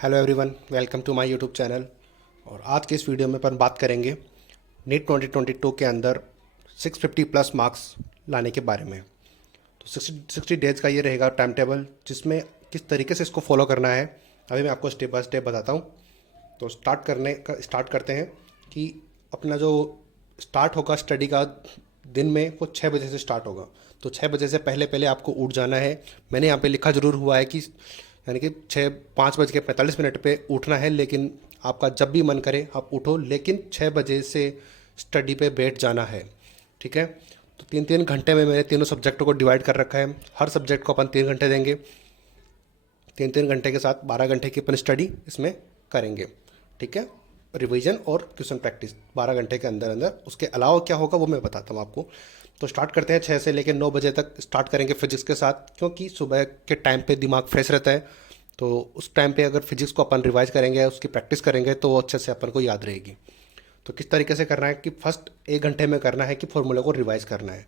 Hello everyone, welcome to my YouTube channel. और आज के इस वीडियो में अपन बात करेंगे नीट 2022 के अंदर 650 प्लस मार्क्स लाने के बारे में। तो 60 डेज़ का ये रहेगा टाइम टेबल, जिसमें किस तरीके से इसको फॉलो करना है अभी मैं आपको स्टेप बाय स्टेप बताता हूँ। तो स्टार्ट करते हैं कि अपना जो स्टार्ट होगा स्टडी का दिन में वो 6 बजे से स्टार्ट होगा। तो 6 बजे से पहले पहले आपको उठ जाना है। मैंने यहाँ पे लिखा ज़रूर हुआ है कि यानी कि 5:45 पे उठना है, लेकिन आपका जब भी मन करे आप उठो, लेकिन 6 बजे से स्टडी पे बैठ जाना है। ठीक है। तो 3-3 घंटे में मैंने तीनों सब्जेक्टों को डिवाइड कर रखा है। हर सब्जेक्ट को अपन 3 घंटे देंगे। 3-3 घंटे के साथ 12 घंटे की अपन स्टडी इसमें करेंगे। ठीक है। रिवीजन और क्वेश्चन प्रैक्टिस 12 घंटे के अंदर अंदर। उसके अलावा क्या होगा वो मैं बताता हूँ आपको। तो स्टार्ट करते हैं 6 से लेकर 9 बजे तक स्टार्ट करेंगे फिजिक्स के साथ, क्योंकि सुबह के टाइम पे दिमाग फ्रेश रहता है। तो उस टाइम पे अगर फिजिक्स को अपन रिवाइज करेंगे, उसकी प्रैक्टिस करेंगे, तो वो अच्छे से अपन को याद रहेगी। तो किस तरीके से करना है कि फर्स्ट 1 घंटे में करना है कि फॉर्मूले को रिवाइज करना है।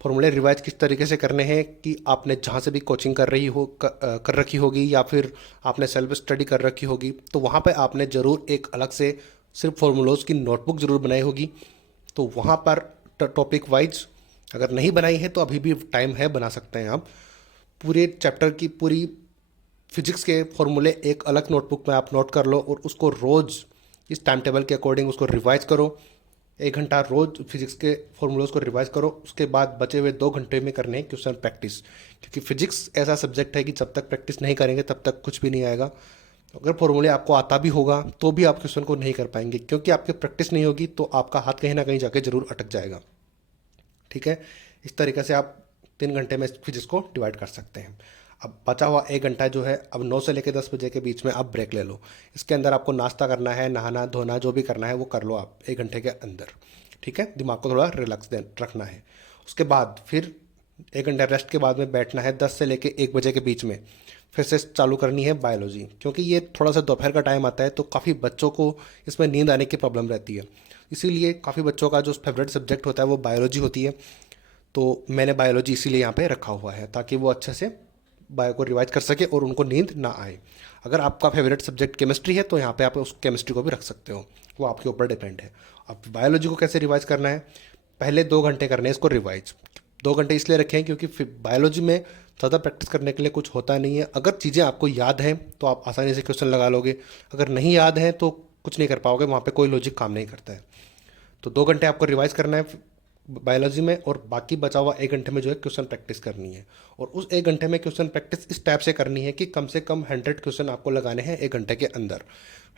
फॉर्मूले रिवाइज किस तरीके से करने हैं कि आपने जहाँ से भी कोचिंग कर रखी होगी या फिर आपने सेल्फ स्टडी कर रखी होगी, तो वहाँ पे आपने ज़रूर एक अलग से सिर्फ फॉर्मूलोज़ की नोटबुक ज़रूर बनाई होगी। तो वहाँ पर टॉपिक वाइज अगर नहीं बनाई है तो अभी भी टाइम है, बना सकते हैं आप। पूरे चैप्टर की पूरी फिजिक्स के फॉर्मूले एक अलग नोटबुक में आप नोट कर लो और उसको रोज़ इस टाइम टेबल के अकॉर्डिंग उसको रिवाइज करो। 1 घंटा रोज फिजिक्स के फॉर्मूलोज को रिवाइज करो। उसके बाद बचे हुए 2 घंटे में करने हैं क्वेश्चन प्रैक्टिस, क्योंकि फिजिक्स ऐसा सब्जेक्ट है कि जब तक प्रैक्टिस नहीं करेंगे तब तक कुछ भी नहीं आएगा। अगर फॉर्मूले आपको आता भी होगा तो भी आप क्वेश्चन को नहीं कर पाएंगे, क्योंकि आपकी प्रैक्टिस नहीं होगी तो आपका हाथ कहीं ना कहीं जाके जरूर अटक जाएगा। ठीक है। इस तरीके से आप 3 घंटे में फिजिक्स को डिवाइड कर सकते हैं। अब बचा हुआ 1 घंटा जो है, अब 9 से लेकर 10 बजे के बीच में आप ब्रेक ले लो। इसके अंदर आपको नाश्ता करना है, नहाना धोना जो भी करना है वो कर लो आप 1 घंटे के अंदर। ठीक है। दिमाग को थोड़ा रिलैक्स दे रखना है। उसके बाद फिर 1 घंटा रेस्ट के बाद में बैठना है 10 से लेकर 1 बजे के बीच में। फिर से चालू करनी है बायोलॉजी, क्योंकि ये थोड़ा सा दोपहर का टाइम आता है तो काफ़ी बच्चों को इसमें नींद आने की प्रॉब्लम रहती है। इसीलिए काफ़ी बच्चों का जो फेवरेट सब्जेक्ट होता है वो बायोलॉजी होती है। तो मैंने बायोलॉजी इसीलिए यहाँ पे रखा हुआ है, ताकि वो अच्छे से बायो को रिवाइज कर सके और उनको नींद ना आए। अगर आपका फेवरेट सब्जेक्ट केमिस्ट्री है तो यहाँ पे आप उस केमिस्ट्री को भी रख सकते हो, वो आपके ऊपर डिपेंड है। अब बायोलॉजी को कैसे रिवाइज करना है, पहले 2 घंटे करने हैं इसको रिवाइज। 2 घंटे इसलिए रखें क्योंकि बायोलॉजी में ज़्यादा प्रैक्टिस करने के लिए कुछ होता नहीं है। अगर चीज़ें आपको याद हैं तो आप आसानी से क्वेश्चन लगा लोगे, अगर नहीं याद है तो कुछ नहीं कर पाओगे, वहाँ पे कोई लॉजिक काम नहीं करता है। तो 2 घंटे आपको रिवाइज करना है बायोलॉजी में, और बाकी बचा हुआ 1 घंटे में जो है क्वेश्चन प्रैक्टिस करनी है। और उस 1 घंटे में क्वेश्चन प्रैक्टिस इस टाइप से करनी है कि कम से कम 100 क्वेश्चन आपको लगाने हैं 1 घंटे के अंदर।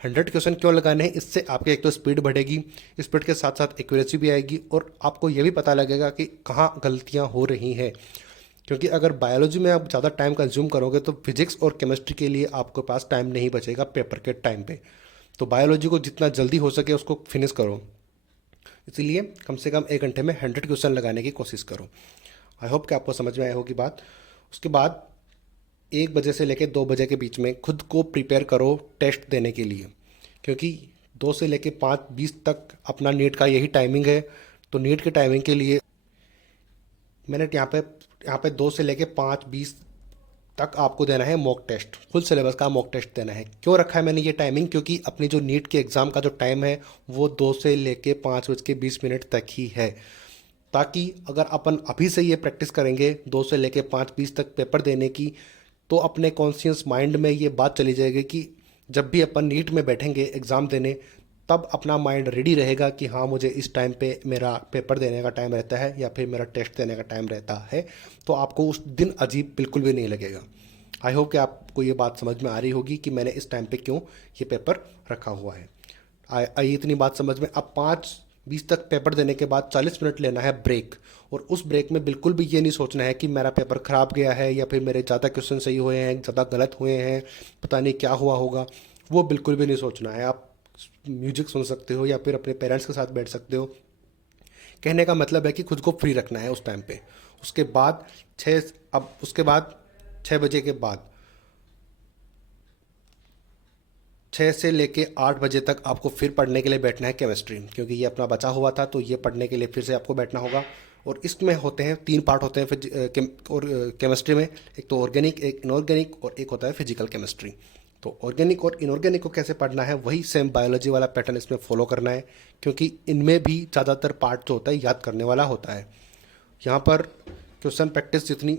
100 क्वेश्चन क्यों लगाने हैं, इससे आपकी एक तो स्पीड बढ़ेगी, स्पीड के साथ साथ एक्यूरेसी भी आएगी, और आपको ये भी पता लगेगा कि कहाँ गलतियाँ हो रही हैं। क्योंकि अगर बायोलॉजी में आप ज़्यादा टाइम कंज्यूम करोगे तो फिजिक्स और केमिस्ट्री के लिए आपके पास टाइम नहीं बचेगा पेपर के टाइम पे। तो बायोलॉजी को जितना जल्दी हो सके उसको फिनिश करो। इसीलिए कम से कम 1 घंटे में 100 क्वेश्चन लगाने की कोशिश करो। आई होप कि आपको समझ में आई होगी बात। उसके बाद 1 बजे से लेकर 2 बजे के बीच में खुद को प्रिपेयर करो टेस्ट देने के लिए, क्योंकि 2 से लेकर 5:20 तक अपना नीट का यही टाइमिंग है। तो नीट के टाइमिंग के लिए मैंने यहाँ पे 2 से लेकर 5:20 तक आपको देना है मॉक टेस्ट, फुल सिलेबस का मॉक टेस्ट देना है। क्यों रखा है मैंने ये टाइमिंग, क्योंकि अपनी जो नीट के एग्ज़ाम का जो टाइम है वो 2 से लेके 5:20 तक ही है। ताकि अगर अपन अभी से ये प्रैक्टिस करेंगे 2 से लेके 5:20 तक पेपर देने की, तो अपने कॉन्शियस माइंड में ये बात चली जाएगी कि जब भी अपन नीट में बैठेंगे एग्ज़ाम देने, तब अपना माइंड रेडी रहेगा कि हाँ मुझे इस टाइम पे मेरा पेपर देने का टाइम रहता है या फिर मेरा टेस्ट देने का टाइम रहता है। तो आपको उस दिन अजीब बिल्कुल भी नहीं लगेगा। आई होप कि आपको ये बात समझ में आ रही होगी कि मैंने इस टाइम पे क्यों ये पेपर रखा हुआ है। आई इतनी बात समझ में। अब 5:20 तक पेपर देने के बाद 40 मिनट लेना है ब्रेक, और उस ब्रेक में बिल्कुल भी ये नहीं सोचना है कि मेरा पेपर ख़राब गया है या फिर मेरे ज़्यादा क्वेश्चन सही हुए हैं, ज़्यादा गलत हुए हैं, पता नहीं क्या हुआ होगा। वो बिल्कुल भी नहीं सोचना है। आप म्यूजिक सुन सकते हो या फिर अपने पेरेंट्स के साथ बैठ सकते हो। कहने का मतलब है कि खुद को फ्री रखना है उस टाइम पे। उसके बाद छः अब उसके बाद 6 बजे के बाद 6 से लेके 8 बजे तक आपको फिर पढ़ने के लिए बैठना है केमिस्ट्री, क्योंकि ये अपना बचा हुआ था तो ये पढ़ने के लिए फिर से आपको बैठना होगा। और इसमें होते हैं 3 पार्ट होते हैं केमिस्ट्री में। एक तो ऑर्गेनिक, एक इनऑर्गेनिक और एक होता है फिजिकल केमिस्ट्री। तो ऑर्गेनिक और इनऑर्गेनिक को कैसे पढ़ना है, वही सेम बायोलॉजी वाला पैटर्न इसमें फॉलो करना है, क्योंकि इनमें भी ज़्यादातर पार्ट जो होता है याद करने वाला होता है। यहाँ पर क्वेश्चन प्रैक्टिस जितनी,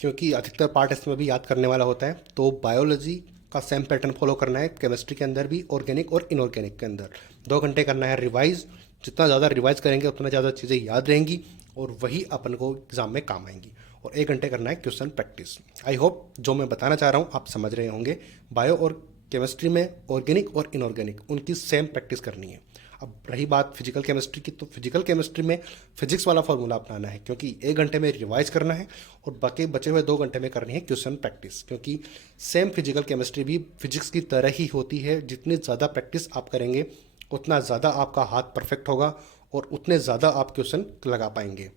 क्योंकि अधिकतर पार्ट इसमें भी याद करने वाला होता है, तो बायोलॉजी का सेम पैटर्न फॉलो करना है, केमिस्ट्री के अंदर भी, ऑर्गेनिक और इनऑर्गेनिक के अंदर 2 घंटे करना है रिवाइज। जितना ज़्यादा रिवाइज करेंगे उतना ज़्यादा चीज़ें याद रहेंगी और वही अपन को एग्ज़ाम में काम आएंगी। और 1 घंटे करना है क्वेश्चन प्रैक्टिस। आई होप जो मैं बताना चाह रहा हूँ आप समझ रहे होंगे। बायो और केमिस्ट्री में ऑर्गेनिक और इनऑर्गेनिक उनकी सेम प्रैक्टिस करनी है। अब रही बात फिजिकल केमिस्ट्री की, तो फिजिकल केमिस्ट्री में फिजिक्स वाला फॉर्मूला अपनाना है, क्योंकि 1 घंटे में रिवाइज करना है और बाकी बचे हुए 2 घंटे में करनी है क्वेश्चन प्रैक्टिस। क्योंकि सेम फिजिकल केमिस्ट्री भी फिजिक्स की तरह ही होती है, जितनी ज़्यादा प्रैक्टिस आप करेंगे उतना ज़्यादा आपका हाथ परफेक्ट होगा और उतने ज़्यादा आप क्वेश्चन लगा पाएंगे।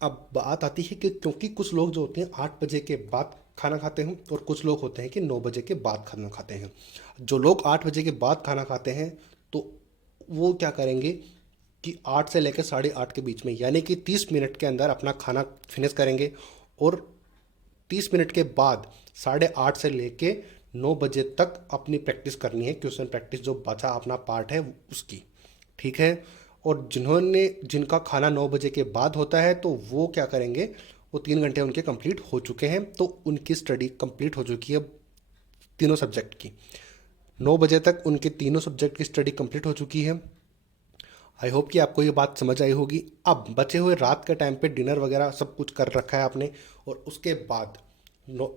अब बात आती है कि क्योंकि कुछ लोग जो होते हैं 8 बजे के बाद खाना खाते हैं और कुछ लोग होते हैं कि 9 बजे के बाद खाना खाते हैं। जो लोग 8 बजे के बाद खाना खाते हैं तो वो क्या करेंगे कि 8 से लेकर 8:30 के बीच में, यानी कि 30 मिनट के अंदर अपना खाना फिनिश करेंगे और 30 मिनट के बाद 8:30 से लेके 9 बजे तक अपनी प्रैक्टिस करनी है, क्वेश्चन प्रैक्टिस जो बचा अपना पार्ट है उसकी। ठीक है। और जिनका खाना 9 बजे के बाद होता है तो वो क्या करेंगे, वो 3 घंटे उनके कंप्लीट हो चुके हैं, तो उनकी स्टडी कंप्लीट हो चुकी है तीनों सब्जेक्ट की। 9 बजे तक उनके तीनों सब्जेक्ट की स्टडी कंप्लीट हो चुकी है। आई होप कि आपको ये बात समझ आई होगी। अब बचे हुए रात के टाइम पे डिनर वगैरह सब कुछ कर रखा है आपने, और उसके बाद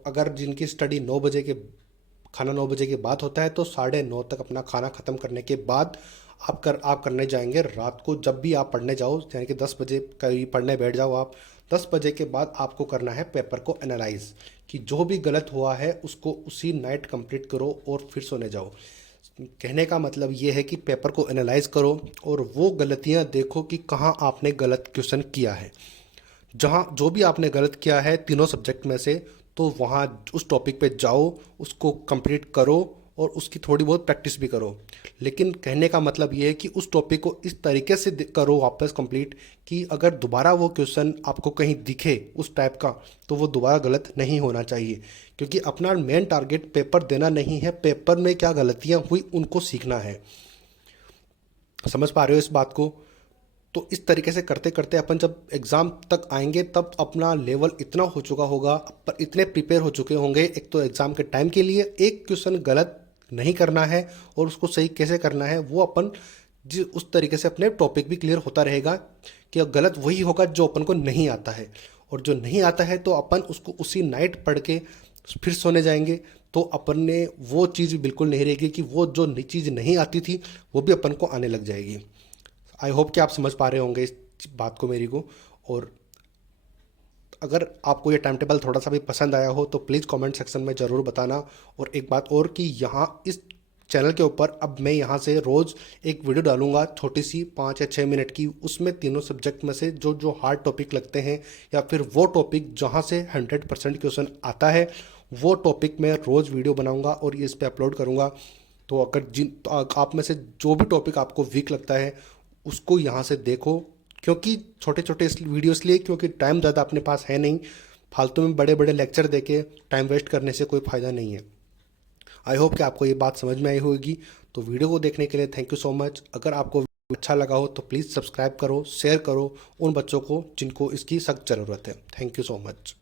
अगर जिनकी स्टडी 9 बजे के खाना 9 बजे के बाद होता है तो 9:30 तक अपना खाना ख़त्म करने के बाद आप करने जाएंगे रात को, जब भी आप पढ़ने जाओ, यानी कि 10 बजे करीब पढ़ने बैठ जाओ आप। 10 बजे के बाद आपको करना है पेपर को एनालाइज, कि जो भी गलत हुआ है उसको उसी नाइट कंप्लीट करो और फिर सोने जाओ। कहने का मतलब ये है कि पेपर को एनालाइज करो और वो गलतियां देखो कि कहाँ आपने गलत क्वेश्चन किया है। जहाँ जो भी आपने गलत किया है तीनों सब्जेक्ट में से, तो वहाँ उस टॉपिक पे जाओ, उसको कंप्लीट करो और उसकी थोड़ी बहुत प्रैक्टिस भी करो। लेकिन कहने का मतलब ये है कि उस टॉपिक को इस तरीके से करो वापस कंप्लीट, कि अगर दोबारा वो क्वेश्चन आपको कहीं दिखे उस टाइप का तो वो दोबारा गलत नहीं होना चाहिए। क्योंकि अपना मेन टारगेट पेपर देना नहीं है, पेपर में क्या गलतियाँ हुई उनको सीखना है। समझ पा रहे हो इस बात को? तो इस तरीके से करते करते अपन जब एग्ज़ाम तक आएंगे तब अपना लेवल इतना हो चुका होगा, पर इतने प्रिपेयर हो चुके होंगे, एक तो एग्ज़ाम के टाइम के लिए एक क्वेश्चन गलत नहीं करना है और उसको सही कैसे करना है वो अपन उस तरीके से अपने टॉपिक भी क्लियर होता रहेगा कि गलत वही होगा जो अपन को नहीं आता है, और जो नहीं आता है तो अपन उसको उसी नाइट पढ़ के फिर सोने जाएंगे, तो अपन ने वो चीज़ बिल्कुल नहीं रहेगी कि वो जो चीज़ नहीं आती थी वो भी अपन को आने लग जाएगी। आई होप कि आप समझ पा रहे होंगे इस बात को मेरी को। और अगर आपको ये टाइम टेबल थोड़ा सा भी पसंद आया हो तो प्लीज़ कमेंट सेक्शन में ज़रूर बताना। और एक बात और कि यहाँ इस चैनल के ऊपर अब मैं यहाँ से रोज़ एक वीडियो डालूंगा छोटी सी 5 या 6 मिनट की, उसमें तीनों सब्जेक्ट में से जो जो हार्ड टॉपिक लगते हैं या फिर वो टॉपिक जहाँ से 100% क्वेश्चन आता है वो टॉपिक मैं रोज़ वीडियो बनाऊँगा और ये इस पर अपलोड करूँगा। तो अगर तो आप में से जो भी टॉपिक आपको वीक लगता है उसको यहाँ से देखो, क्योंकि छोटे छोटे वीडियो इसलिए क्योंकि टाइम ज़्यादा अपने पास है नहीं, फालतू में बड़े बड़े लेक्चर देके टाइम वेस्ट करने से कोई फ़ायदा नहीं है। आई होप कि आपको ये बात समझ में आई होगी। तो वीडियो को देखने के लिए थैंक यू सो मच। अगर आपको अच्छा लगा हो तो प्लीज़ सब्सक्राइब करो, शेयर करो उन बच्चों को जिनको इसकी सख्त ज़रूरत है। Thank you so much.